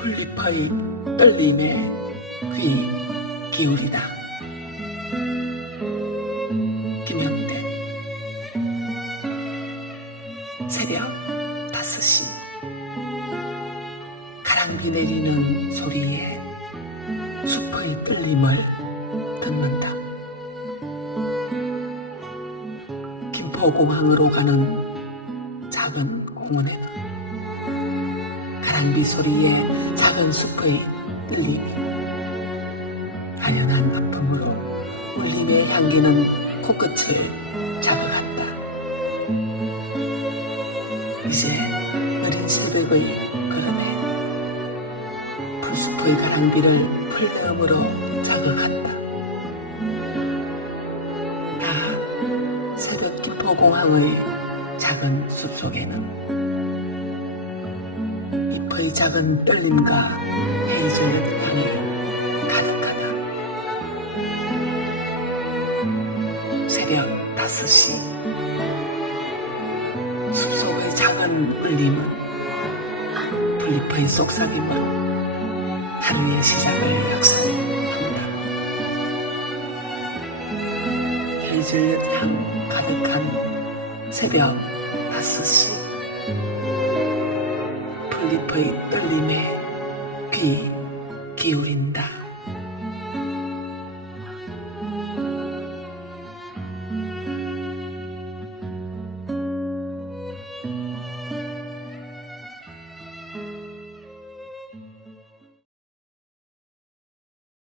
플리퍼의 떨림에 귀 기울이다. 김영대 새벽 5시 가랑비 내리는 소리에 숲의 떨림을 듣는다. 보고항으로 가는 작은 공원에는 가랑비 소리에 작은 숲의 뜰림이 가연한 아픔으로 울림의 향기는 코끝을잡아갔다 이제 어린 새벽의 그름에 풀숲의 가랑비를 풀내음으로 자극한다. 포공항의 작은 숲속에는 잎의 작은 떨림과 헤이즐넛 향이 가득하다. 새벽 5시 숲속의 작은 울림은 리퍼의 속삭임은 하루의 시작을 약속한다. 진향 가득한 새벽 다섯 시 풀잎의 떨림에 귀 기울인